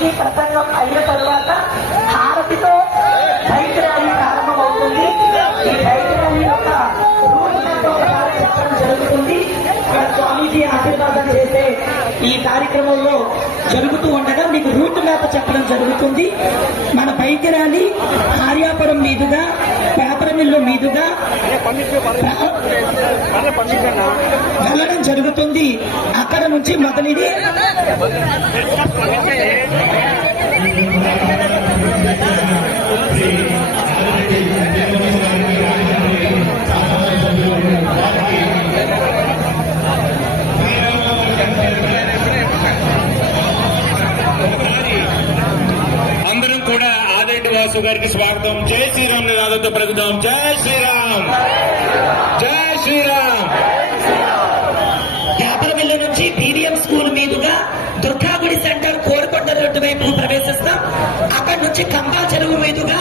నుంచి ప్రసంగం అయిన తరువాత హారతితో బైక్ ర్యాలీ ప్రారంభమవుతుంది. ఈ బైక్ ర్యాలీ యొక్క రూట్ చెప్పడం జరుగుతుంది. ఇక్కడ స్వామీజీ ఆశీర్వాదం చేసే ఈ కార్యక్రమంలో జరుగుతూ ఉండగా మీకు రూట్ మ్యాప్ చెప్పడం జరుగుతుంది. మన బైక్ ర్యాలీ ఆర్యాపురం మీదుగా వెళ్ళడం జరుగుతుంది. అక్కడ నుంచి మొదలిది అందరం కూడా బాసు గారికి స్వాగతం. జై శ్రీరామ్ నినాదంతో పలుకుదాం జై శ్రీరామ్. జై శ్రీరామ్. పేపర్మిల్లు నుంచి పీవీఎం స్కూల్ మీదుగా దుర్గాగుడి సెంటర్ కోరుకొండ రోడ్డు వైపు ప్రవేశిస్తాం. అక్కడి నుంచి కంబా చెరువు మీదుగా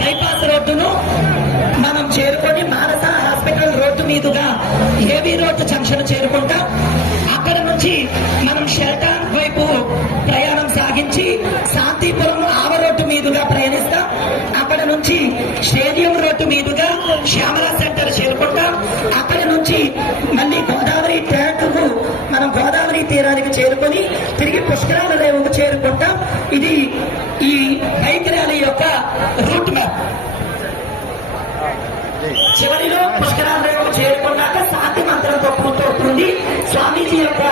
బైపాస్ రోడ్డును మనం చేరుకొని మానస హాస్పిటల్ రోడ్డు మీదుగా ఏవి రోడ్డు జంక్షన్ చేరుకుంటాం. అక్కడ నుంచి మనం షెల్టాన్ వైపు ప్రయాణం సాగించి శాంతిపురం ఆవరణ మీదుగా ప్రయాణిస్తాం. అక్కడ నుంచి స్టేడియం రోడ్డు మీదుగా శ్యామల సెంటర్ చేరుకుంటాం. అక్కడ నుంచి మళ్ళీ గోదావరి ట్యాంకుకు మనం గోదావరి తీరానికి చేరుకొని తిరిగి పుష్కరాల రేవుకు చేరుకుంటాం. ఇది ఈ బైక్ ర్యాలీ యొక్క రూట్ మ్యాప్. చివరిలో పుష్కరాల రేవుకు చేరుకున్నాక శాంతి మంత్రంతో పూర్తవుతుంది. స్వామీజీ యొక్క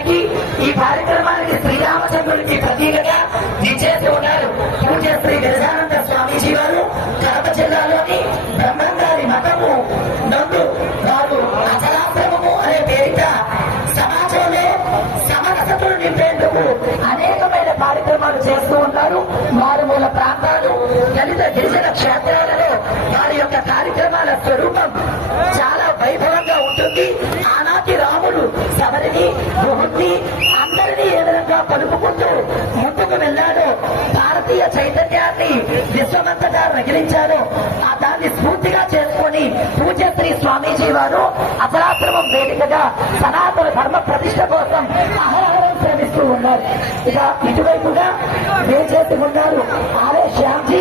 గారికి ఈ కార్యక్రమానికి శ్రీరామచంద్రుడికి ప్రతీకగా విజయశ్రీ ఉన్నారు. పూజ శ్రీ గజానంద స్వామీజీ వారు కడప జిల్లాలోని బ్రహ్మంగారి మతము నందు వారు అచలాశ్రమము అనే పేరిట సమాజంలో సమరసతులు నింపేందుకు అనేకమైన కార్యక్రమాలు చేస్తూ ఉన్నారు. మారుమూల ప్రాంతాలు దళిత గిరిజన క్షేత్రాలలో వారి యొక్క కార్యక్రమాల స్వరూపం శబరిని అందరినీ ఏ విధంగా పలుపుకుంటూ ముందుకు వెళ్ళాడో భారతీయ చైతన్యాన్ని విశ్వమంతటా రగిలించాడో ఆ దాన్ని స్ఫూర్తిగా చేసుకొని పూజశ్రీ శ్రీ స్వామీజీ వారు అచలాశ్రమం వేదికగా సనాతన ధర్మ ప్రతిష్ట కోసం అహరహరం శ్రమిస్తూ ఉన్నారు. ఇక ఇటువైపుగా వేచేసి ఉన్నారు. ఆరే శ్యామ్జీ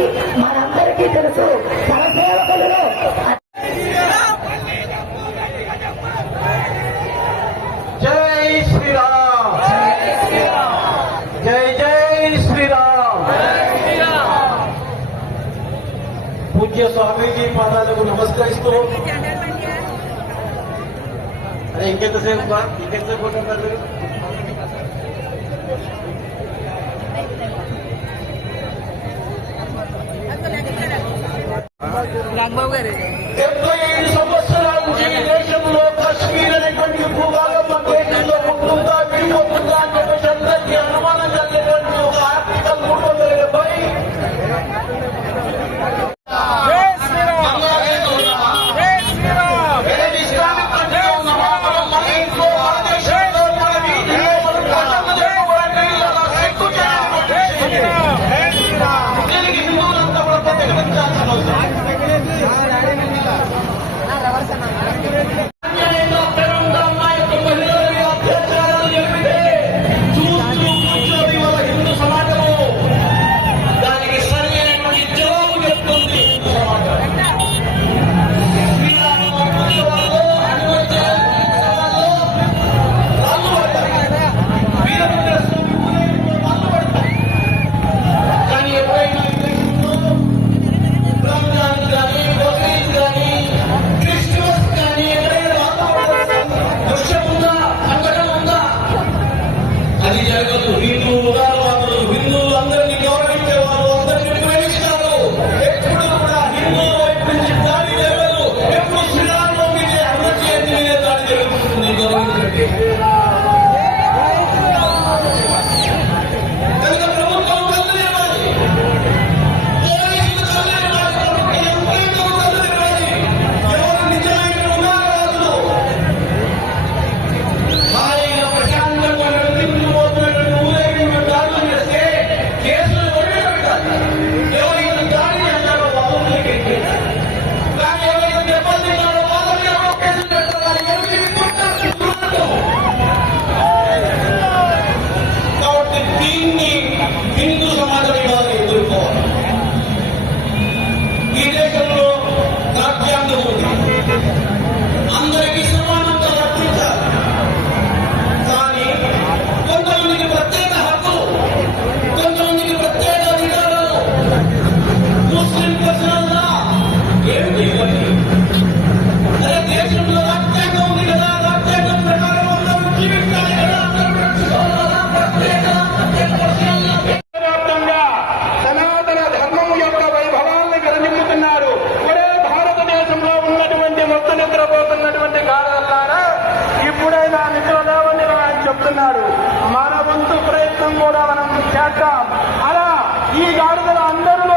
పూజ్య స్వామీజీ పాదాలకు నమస్కరిస్తూ అరే ఇంకెంతసేపు బా ఇంకెంతసేపు ఉంటున్నారు మీరు? డెబ్బై Yeah. కూడా మనం చేద్దాం. అలా ఈ గాడిదలు అందరూ